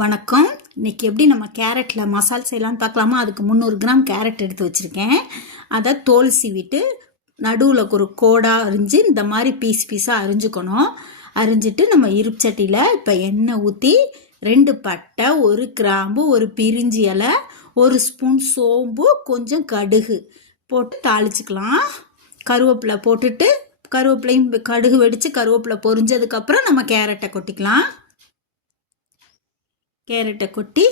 வணக்கம். இன்றைக்கி எப்படி நம்ம கேரட்டில் மசால் செய்யலான்னு பார்க்கலாமா? அதுக்கு 300 கிராம் கேரட் எடுத்து வச்சுருக்கேன். அதை தோல் சீவிட்டு நடுவில் ஒரு கோடாக அரிஞ்சு இந்த மாதிரி பீஸாக அரிஞ்சுக்கணும். அரிஞ்சிட்டு நம்ம இருப்பு சட்டியில் இப்போ எண்ணெய் ஊற்றி 2 பட்டை, 1 கிராம்பு, 1 பிரிஞ்சி இலை, 1 ஸ்பூன் சோம்பு, கொஞ்சம் கடுகு போட்டு தாளிச்சுக்கலாம். கருவேப்பிலை போட்டுட்டு கருவேப்பிலையும் கடுகு வெடித்து கருவேப்பிலை பொரிஞ்சதுக்கப்புறம் நம்ம கேரட்டை கொட்டிக்கலாம். கேரட்டை கொட்டி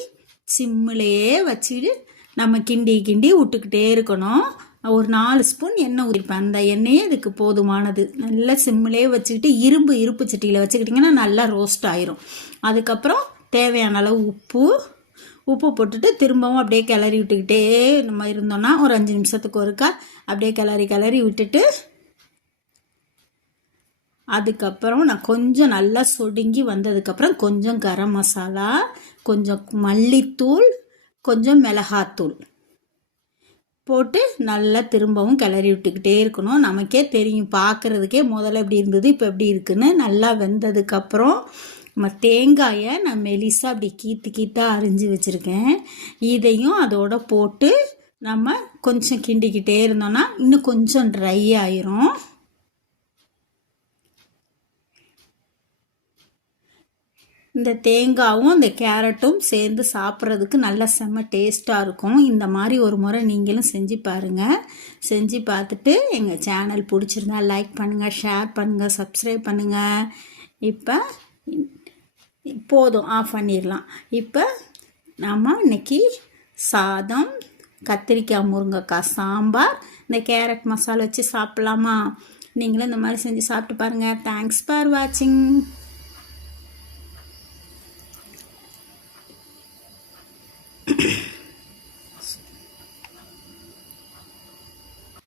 சிம்மிலேயே வச்சுட்டு நம்ம கிண்டி விட்டுக்கிட்டே இருக்கணும். ஒரு 4 ஸ்பூன் எண்ணெய் ஊற்றிருப்பேன். அந்த எண்ணெயே இதுக்கு போதுமானது. நல்லா சிம்மிலே வச்சுக்கிட்டு இருப்பு சட்டியில் வச்சுக்கிட்டிங்கன்னா நல்லா ரோஸ்ட் ஆயிரும். அதுக்கப்புறம் தேவையான அளவு உப்பு போட்டுட்டு திரும்பவும் அப்படியே கிளறி விட்டுக்கிட்டே நம்ம இருந்தோன்னா ஒரு 5 நிமிஷத்துக்கு ஒருக்கா அப்படியே கிளறி விட்டுட்டு அதுக்கப்புறம் நான் கொஞ்சம் நல்லா சொடுங்கி வந்ததுக்கப்புறம் கொஞ்சம் கரம் மசாலா, கொஞ்சம் மல்லித்தூள், கொஞ்சம் மிளகாத்தூள் போட்டு நல்லா திரும்பவும் கிளறி விட்டுக்கிட்டே இருக்கணும். நமக்கே தெரியும், பார்க்குறதுக்கே முதல்ல எப்படி இருந்தது, இப்போ எப்படி இருக்குன்னு. நல்லா வெந்ததுக்கப்புறம் நம்ம தேங்காயை நான் மெலிசாக அப்படி கீத்தாக அரிஞ்சு வச்சுருக்கேன். இதையும் அதோட போட்டு நம்ம கொஞ்சம் கிண்டிக்கிட்டே இருந்தோன்னா இன்னும் கொஞ்சம் ட்ரை ஆயிரும். இந்த தேங்காயும் இந்த கேரட்டும் சேர்ந்து சாப்பிட்றதுக்கு நல்லா செம்ம டேஸ்ட்டாக இருக்கும். இந்த மாதிரி ஒரு முறை நீங்களும் செஞ்சு பாருங்கள். செஞ்சு பார்த்துட்டு எங்கள் சேனல் பிடிச்சிருந்தா லைக் பண்ணுங்கள், ஷேர் பண்ணுங்கள், சப்ஸ்கிரைப் பண்ணுங்கள். இப்போ போதும், ஆஃப் பண்ணிடலாம். இப்போ நம்ம இன்றைக்கி சாதம், கத்திரிக்காய் முருங்கைக்காய் சாம்பார், இந்த கேரட் மசாலா வச்சு சாப்பிட்லாமா? நீங்களும் இந்த மாதிரி செஞ்சு சாப்பிட்டு பாருங்கள். தேங்க்ஸ் ஃபார் வாட்சிங்.